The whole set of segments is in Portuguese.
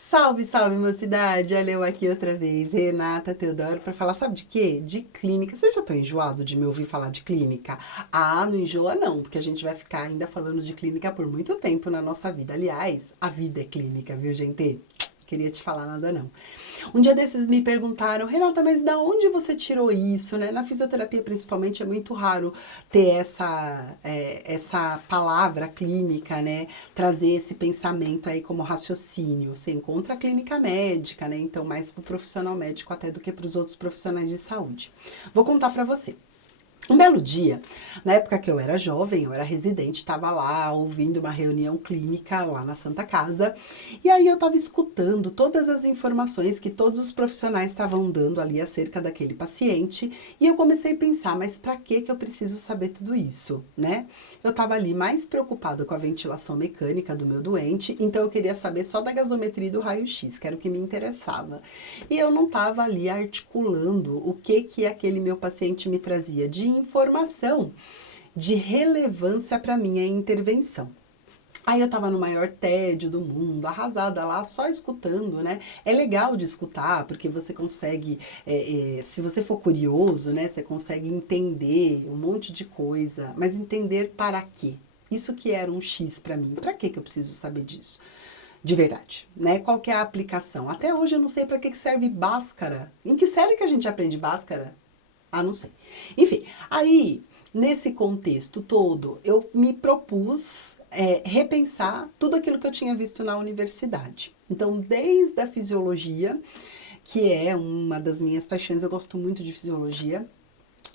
Salve, salve, mocidade! Olha eu aqui outra vez, Renata Teodoro, para falar, sabe de quê? De clínica. Você já tá enjoado de me ouvir falar de clínica? Ah, não enjoa não, porque a gente vai ficar ainda falando de clínica por muito tempo na nossa vida. Aliás, a vida é clínica, viu, gente? Queria te falar nada não. Um dia desses me perguntaram, Renata, mas da onde você tirou isso, né? Na fisioterapia, principalmente, é muito raro ter essa palavra clínica, né? Trazer esse pensamento aí como raciocínio. Você encontra a clínica médica, né? Então, mais para o profissional médico até do que para os outros profissionais de saúde. Vou contar para você. Um belo dia, na época que eu era jovem, eu era residente, estava lá ouvindo uma reunião clínica lá na Santa Casa, e aí eu estava escutando todas as informações que todos os profissionais estavam dando ali acerca daquele paciente, e eu comecei a pensar, mas para que eu preciso saber tudo isso, né? Eu estava ali mais preocupada com a ventilação mecânica do meu doente, então eu queria saber só da gasometria e do raio-x, que era o que me interessava. E eu não estava ali articulando o que aquele meu paciente me trazia de informação de relevância para minha intervenção. Aí eu estava no maior tédio do mundo, arrasada lá, só escutando, né? É legal de escutar, porque você consegue, se você for curioso, né? Você consegue entender um monte de coisa, mas entender para quê? Isso que era um X para mim. Para que eu preciso saber disso? De verdade, né? Qual que é a aplicação? Até hoje eu não sei para que serve Bhaskara. Em que série que a gente aprende Bhaskara? Ah, não sei. Enfim, aí, nesse contexto todo, eu me propus repensar tudo aquilo que eu tinha visto na universidade. Então, desde a fisiologia, que é uma das minhas paixões, eu gosto muito de fisiologia,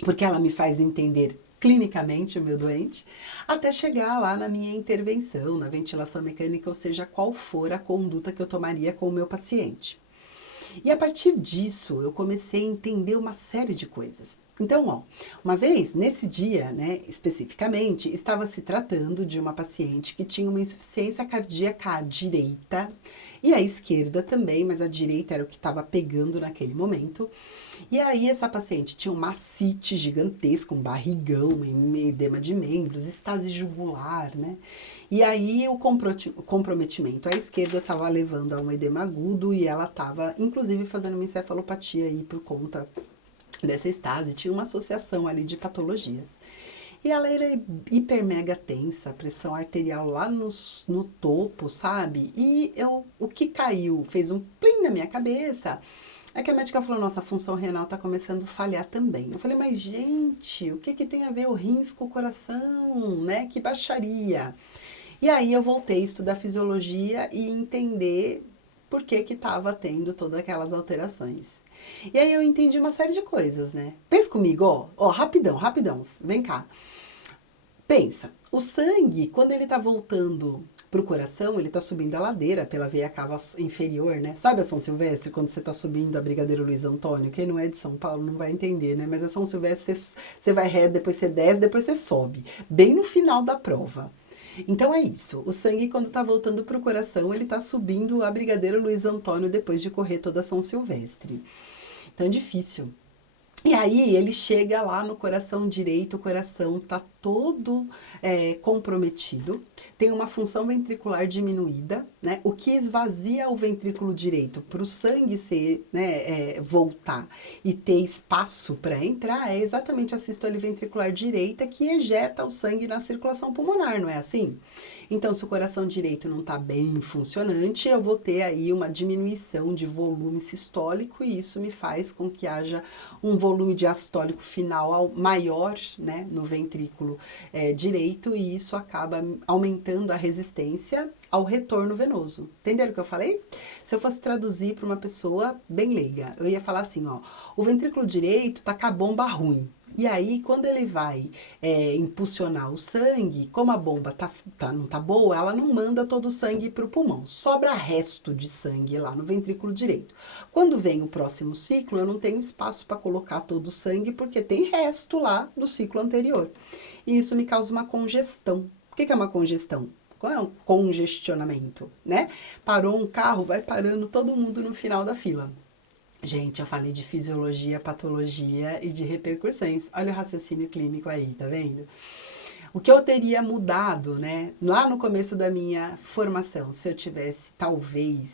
porque ela me faz entender clinicamente o meu doente, até chegar lá na minha intervenção, na ventilação mecânica, ou seja, qual for a conduta que eu tomaria com o meu paciente. E a partir disso, eu comecei a entender uma série de coisas. Então, ó, uma vez, nesse dia, né, especificamente, estava se tratando de uma paciente que tinha uma insuficiência cardíaca à direita e à esquerda também, mas a direita era o que estava pegando naquele momento. E aí, essa paciente tinha uma ascite gigantesca, um barrigão, um edema de membros, estase jugular, né? E aí o comprometimento à esquerda estava levando a um edema agudo e ela estava, inclusive, fazendo uma encefalopatia aí por conta dessa estase. Tinha uma associação ali de patologias. E ela era hiper mega tensa, pressão arterial lá no topo, sabe? E o que caiu, fez um plim na minha cabeça, é que a médica falou, nossa, a função renal tá começando a falhar também. Eu falei, mas gente, o que tem a ver o rins com o coração, né? Que baixaria. E aí eu voltei a estudar fisiologia e entender por que estava tendo todas aquelas alterações. E aí eu entendi uma série de coisas, né? Pensa comigo, ó, rapidão, rapidão, vem cá. Pensa, o sangue, quando ele tá voltando pro coração, ele tá subindo a ladeira pela veia cava inferior, né? Sabe a São Silvestre, quando você tá subindo a Brigadeiro Luiz Antônio? Quem não é de São Paulo não vai entender, né? Mas a São Silvestre, você vai reto, depois você desce, depois você sobe. Bem no final da prova. Então é isso, o sangue quando tá voltando pro coração, ele tá subindo a Brigadeiro Luiz Antônio depois de correr toda a São Silvestre. Então é difícil. E aí ele chega lá no coração direito, o coração tá todo comprometido, tem uma função ventricular diminuída, né? O que esvazia o ventrículo direito para o sangue ser, né, voltar e ter espaço para entrar é exatamente a sístole ventricular direita que ejeta o sangue na circulação pulmonar, não é assim? Então, se o coração direito não está bem funcionante, eu vou ter aí uma diminuição de volume sistólico e isso me faz com que haja um volume diastólico final maior, né, no ventrículo direito e isso acaba aumentando a resistência ao retorno venoso. Entenderam o que eu falei? Se eu fosse traduzir para uma pessoa bem leiga, eu ia falar assim, ó, o ventrículo direito tá com a bomba ruim. E aí, quando ele vai impulsionar o sangue, como a bomba não tá boa, ela não manda todo o sangue para o pulmão. Sobra resto de sangue lá no ventrículo direito. Quando vem o próximo ciclo, eu não tenho espaço para colocar todo o sangue, porque tem resto lá do ciclo anterior. E isso me causa uma congestão. O que é uma congestão? Qual é um congestionamento, né? Parou um carro, vai parando todo mundo no final da fila. Gente, eu falei de fisiologia, patologia e de repercussões. Olha o raciocínio clínico aí, tá vendo? O que eu teria mudado, né, lá no começo da minha formação, se eu tivesse, talvez,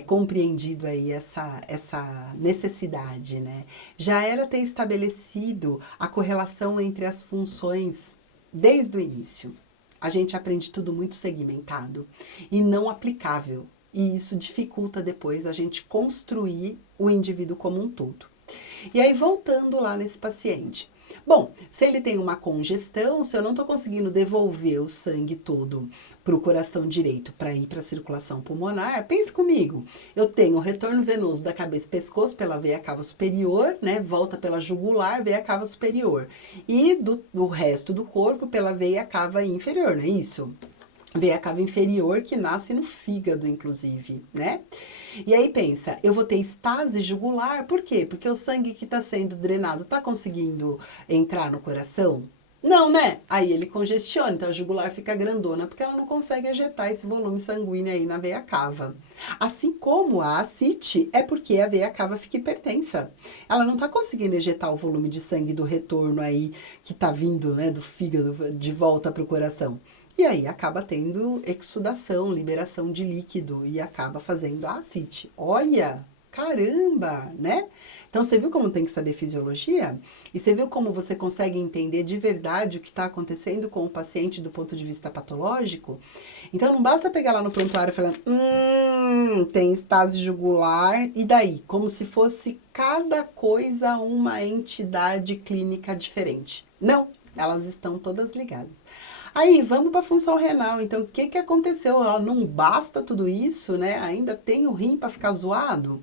compreendido aí essa necessidade, né? Já era ter estabelecido a correlação entre as funções desde o início. A gente aprende tudo muito segmentado e não aplicável. E isso dificulta depois a gente construir o indivíduo como um todo. E aí, voltando lá nesse paciente. Bom, se ele tem uma congestão, se eu não estou conseguindo devolver o sangue todo para o coração direito para ir para a circulação pulmonar, pense comigo, eu tenho o retorno venoso da cabeça e pescoço pela veia cava superior, né, volta pela jugular, veia cava superior, e do resto do corpo pela veia cava inferior, não é isso? Veia cava inferior que nasce no fígado, inclusive, né? E aí pensa, eu vou ter estase jugular, por quê? Porque o sangue que está sendo drenado está conseguindo entrar no coração? Não, né? Aí ele congestiona, então a jugular fica grandona, porque ela não consegue ejetar esse volume sanguíneo aí na veia cava. Assim como a ascite, é porque a veia cava fica hipertensa. Ela não está conseguindo ejetar o volume de sangue do retorno aí, que está vindo, né, do fígado de volta para o coração. E aí acaba tendo exsudação, liberação de líquido e acaba fazendo a ascite. Olha, caramba, né? Então você viu como tem que saber fisiologia? E você viu como você consegue entender de verdade o que está acontecendo com o paciente do ponto de vista patológico? Então não basta pegar lá no prontuário e falar, tem estase jugular, e daí? Como se fosse cada coisa uma entidade clínica diferente. Não, elas estão todas ligadas. Aí, vamos para a função renal. Então, o que aconteceu? Ela não basta tudo isso, né? Ainda tem o rim para ficar zoado?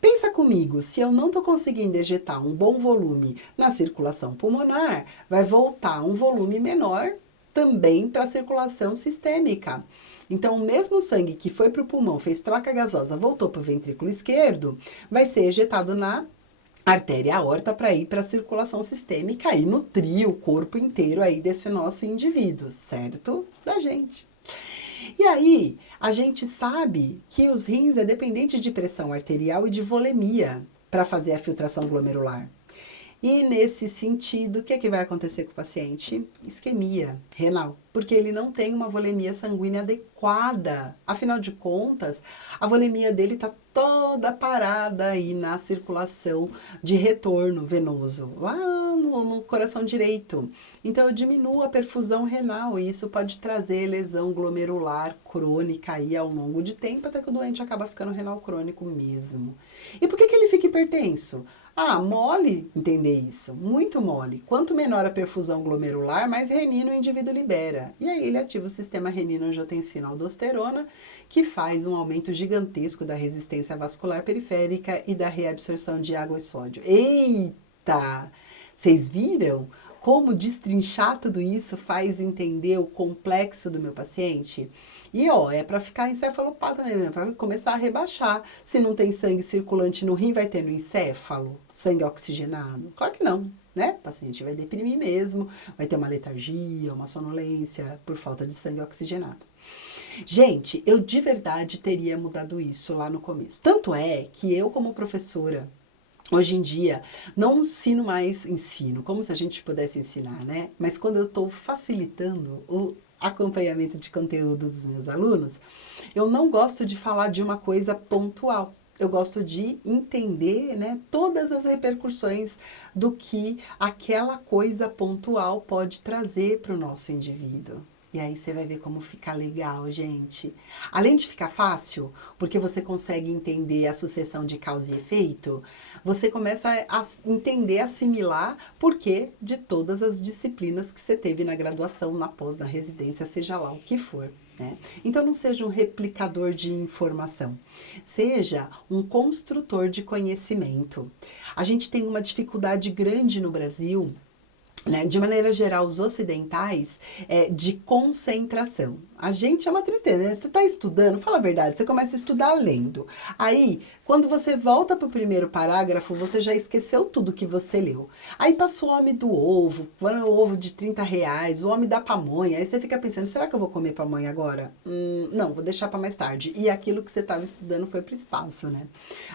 Pensa comigo, se eu não estou conseguindo ejetar um bom volume na circulação pulmonar, vai voltar um volume menor também para a circulação sistêmica. Então, o mesmo sangue que foi para o pulmão, fez troca gasosa, voltou para o ventrículo esquerdo, vai ser ejetado na artéria aorta para ir para a circulação sistêmica e nutrir o corpo inteiro aí desse nosso indivíduo, certo? Da gente. E aí, a gente sabe que os rins é dependente de pressão arterial e de volemia para fazer a filtração glomerular. E nesse sentido, o que vai acontecer com o paciente? Isquemia renal, porque ele não tem uma volemia sanguínea adequada. Afinal de contas, a volemia dele está toda parada aí na circulação de retorno venoso, lá no coração direito. Então, eu diminuo a perfusão renal e isso pode trazer lesão glomerular crônica aí ao longo de tempo, até que o doente acaba ficando renal crônico mesmo. E por que ele fica hipertenso? Ah, mole entender isso, muito mole. Quanto menor a perfusão glomerular, mais renina o indivíduo libera. E aí ele ativa o sistema renina-angiotensina-aldosterona, que faz um aumento gigantesco da resistência vascular periférica e da reabsorção de água e sódio. Eita! Vocês viram como destrinchar tudo isso faz entender o complexo do meu paciente? E ó, é para ficar encefalopata mesmo, para começar a rebaixar. Se não tem sangue circulante no rim, vai ter no encéfalo? Sangue oxigenado? Claro que não, né? O paciente vai deprimir mesmo, vai ter uma letargia, uma sonolência por falta de sangue oxigenado. Gente, eu de verdade teria mudado isso lá no começo. Tanto é que eu, como professora, hoje em dia, não ensino, como se a gente pudesse ensinar, né? Mas quando eu estou facilitando o acompanhamento de conteúdo dos meus alunos, eu não gosto de falar de uma coisa pontual. Eu gosto de entender, né, todas as repercussões do que aquela coisa pontual pode trazer para o nosso indivíduo. E aí você vai ver como fica legal, gente. Além de ficar fácil, porque você consegue entender a sucessão de causa e efeito, você começa a entender, assimilar porquê de todas as disciplinas que você teve na graduação, na pós, na residência, seja lá o que for, né? Então não seja um replicador de informação, seja um construtor de conhecimento. A gente tem uma dificuldade grande no Brasil, né, de maneira geral, os ocidentais, de concentração. A gente é uma tristeza, né? Você está estudando, fala a verdade, você começa a estudar lendo. Aí, quando você volta para o primeiro parágrafo, você já esqueceu tudo que você leu. Aí passa o homem do ovo, o ovo de R$ 30, o homem da pamonha. Aí você fica pensando, será que eu vou comer pamonha agora? Não, vou deixar para mais tarde. E aquilo que você estava estudando foi para o espaço, né?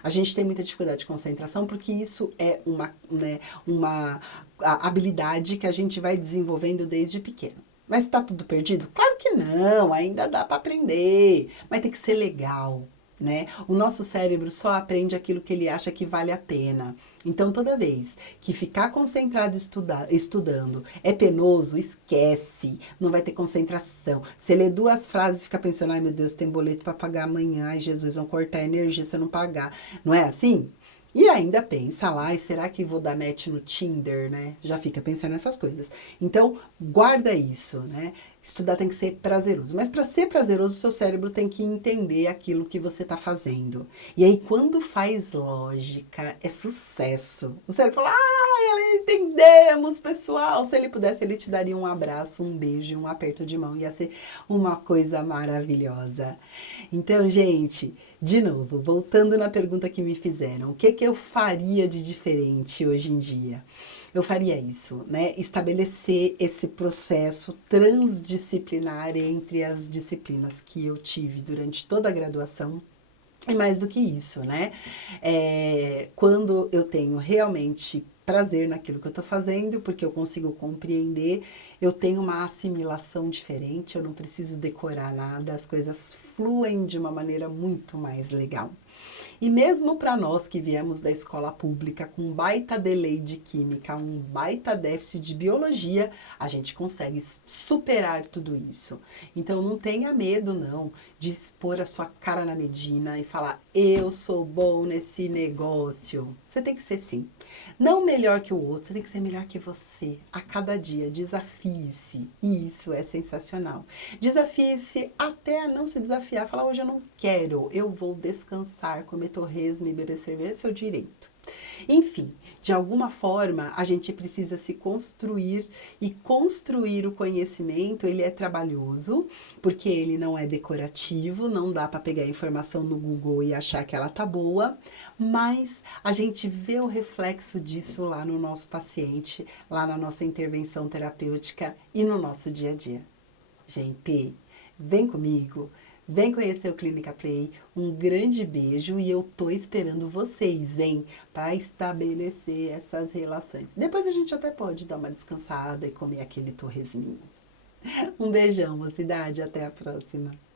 A gente tem muita dificuldade de concentração porque isso é uma habilidade que a gente vai desenvolvendo desde pequeno. Mas está tudo perdido? Claro que não, ainda dá para aprender, mas tem que ser legal. né? O nosso cérebro só aprende aquilo que ele acha que vale a pena. Então, toda vez que ficar concentrado estudando é penoso, esquece, não vai ter concentração. Você lê 2 frases e fica pensando, ai meu Deus, tem boleto para pagar amanhã, ai Jesus, vão cortar a energia se eu não pagar. Não é assim? E ainda pensa lá, e será que vou dar match no Tinder, né? Já fica pensando nessas coisas. Então, guarda isso, né? Estudar tem que ser prazeroso. Mas para ser prazeroso, o seu cérebro tem que entender aquilo que você está fazendo. E aí, quando faz lógica, é sucesso. O cérebro fala, entendemos, pessoal. Se ele pudesse, ele te daria um abraço, um beijo, um aperto de mão. Ia ser uma coisa maravilhosa. Então, gente, de novo, voltando na pergunta que me fizeram, o que que eu faria de diferente hoje em dia? Eu faria isso, né? Estabelecer esse processo transdisciplinar entre as disciplinas que eu tive durante toda a graduação. E mais do que isso, né? Quando eu tenho realmente prazer naquilo que eu estou fazendo, porque eu consigo compreender, eu tenho uma assimilação diferente, eu não preciso decorar nada, as coisas fluem de uma maneira muito mais legal. E mesmo para nós que viemos da escola pública com um baita delay de química, um baita déficit de biologia, a gente consegue superar tudo isso. Então não tenha medo não de expor a sua cara na Medina e falar eu sou bom nesse negócio. Você tem que ser sim. Não melhor que o outro, você tem que ser melhor que você. A cada dia, desafie-se. E isso é sensacional. Desafie-se até a não se desafiar. Falar, hoje eu não quero, eu vou descansar, comer torresmo e beber cerveja, é seu direito. Enfim, de alguma forma, a gente precisa se construir e construir o conhecimento, ele é trabalhoso, porque ele não é decorativo, não dá para pegar a informação no Google e achar que ela tá boa, mas a gente vê o reflexo disso lá no nosso paciente, lá na nossa intervenção terapêutica e no nosso dia a dia. Gente, vem comigo, vem conhecer o Clínica Play, um grande beijo e eu tô esperando vocês, hein, para estabelecer essas relações. Depois a gente até pode dar uma descansada e comer aquele torresminho. Um beijão, mocidade, até a próxima.